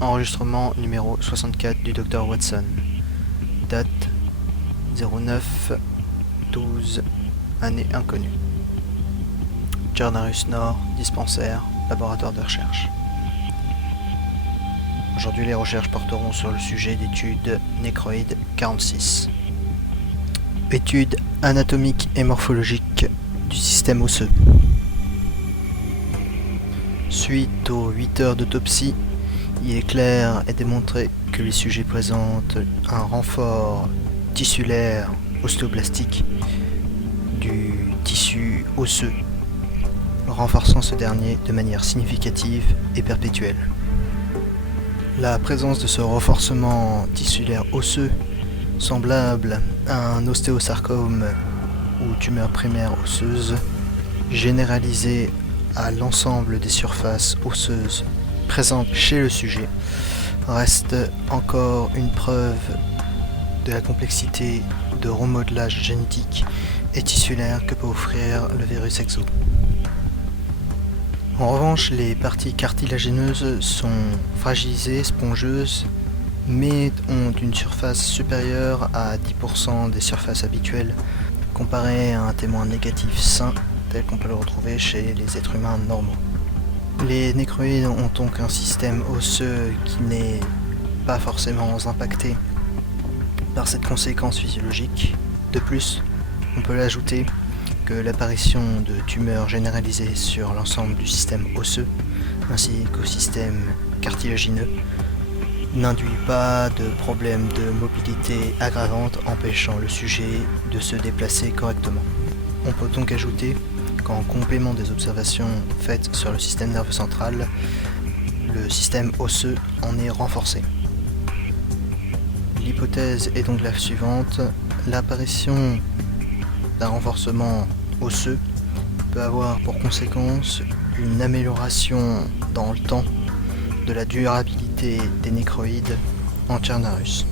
Enregistrement numéro 64 du Dr Watson. Date 09-12, année inconnue. Jarnarus Nord, dispensaire, laboratoire de recherche. Aujourd'hui, les recherches porteront sur le sujet d'étude Nécroïde 46. Étude anatomique et morphologique du système osseux. Suite aux 8 heures d'autopsie, il est clair et démontré que les sujets présentent un renfort tissulaire ostéoblastique du tissu osseux, renforçant ce dernier de manière significative et perpétuelle. La présence de ce renforcement tissulaire osseux, semblable à un ostéosarcome ou tumeur primaire osseuse, généralisée à l'ensemble des surfaces osseuses présentes chez le sujet, reste encore une preuve de la complexité de remodelage génétique et tissulaire que peut offrir le virus exo. En revanche, les parties cartilagineuses sont fragilisées, spongieuses, mais ont une surface supérieure à 10% des surfaces habituelles, comparée à un témoin négatif sain, tel qu'on peut le retrouver chez les êtres humains normaux. Les nécroïdes ont donc un système osseux qui n'est pas forcément impacté par cette conséquence physiologique. De plus, on peut l'ajouter que l'apparition de tumeurs généralisées sur l'ensemble du système osseux, ainsi qu'au système cartilagineux, n'induit pas de problème de mobilité aggravante empêchant le sujet de se déplacer correctement. On peut donc ajouter qu'en complément des observations faites sur le système nerveux central, le système osseux en est renforcé. L'hypothèse est donc la suivante: l'apparition d'un renforcement osseux peut avoir pour conséquence une amélioration dans le temps de la durabilité des nécroïdes en Jarnarus,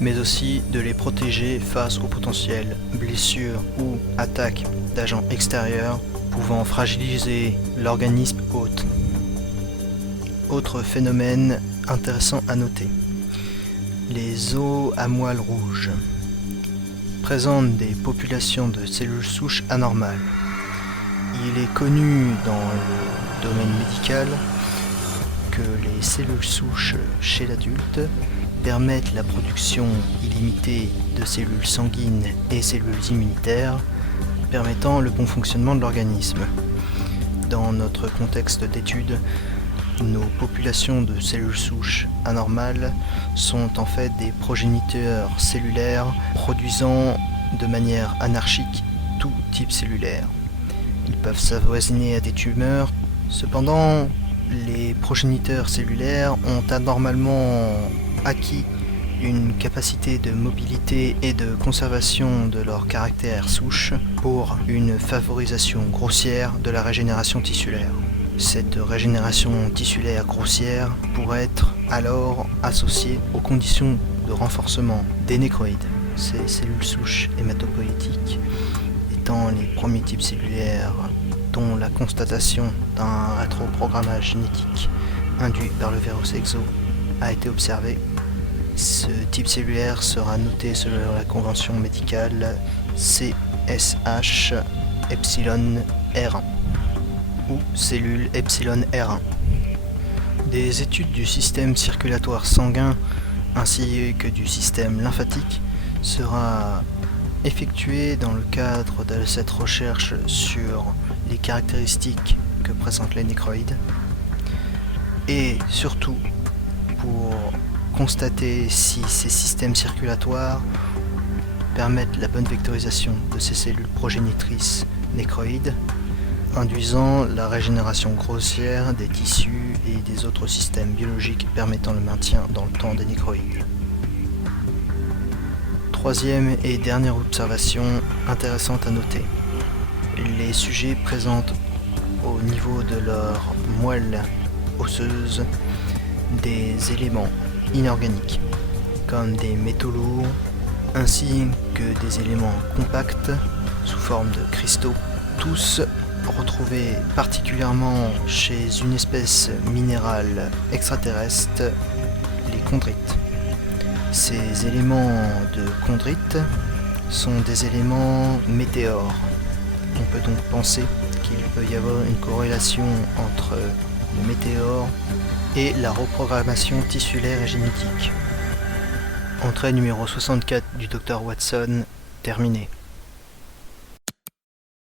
mais aussi de les protéger face aux potentielles blessures ou attaques d'agents extérieurs pouvant fragiliser l'organisme hôte. Autre phénomène intéressant à noter: les os à moelle rouge présentent des populations de cellules souches anormales. Il est connu dans le domaine médical que les cellules souches chez l'adulte permettent la production illimitée de cellules sanguines et cellules immunitaires, permettant le bon fonctionnement de l'organisme. Dans notre contexte d'étude, nos populations de cellules souches anormales sont en fait des progéniteurs cellulaires produisant de manière anarchique tout type cellulaire. Ils peuvent s'avoisiner à des tumeurs. Cependant, les progéniteurs cellulaires ont anormalement acquis une capacité de mobilité et de conservation de leur caractère souche pour une favorisation grossière de la régénération tissulaire. Cette régénération tissulaire grossière pourrait être alors associée aux conditions de renforcement des nécroïdes, ces cellules souches hématopoïétiques étant les premiers types cellulaires dont la constatation d'un rétroprogrammage génétique induit par le virus exo a été observée. Ce type cellulaire sera noté selon la convention médicale CSH epsilon R1 ou cellule epsilon R1. Des études du système circulatoire sanguin ainsi que du système lymphatique sera effectuées dans le cadre de cette recherche sur les caractéristiques que présentent les nécroïdes et surtout pour constater si ces systèmes circulatoires permettent la bonne vectorisation de ces cellules progénitrices nécroïdes, induisant la régénération grossière des tissus et des autres systèmes biologiques permettant le maintien dans le temps des nécroïdes. Troisième et dernière observation intéressante à noter: les sujets présentent au niveau de leur moelle osseuse des éléments inorganiques, comme des métaux lourds, ainsi que des éléments compacts sous forme de cristaux, tous retrouvés particulièrement chez une espèce minérale extraterrestre, les chondrites. Ces éléments de chondrites sont des éléments météores. On peut donc penser qu'il peut y avoir une corrélation entre le météore et la reprogrammation tissulaire et génétique. Entrée numéro 64 du Dr Watson, terminée.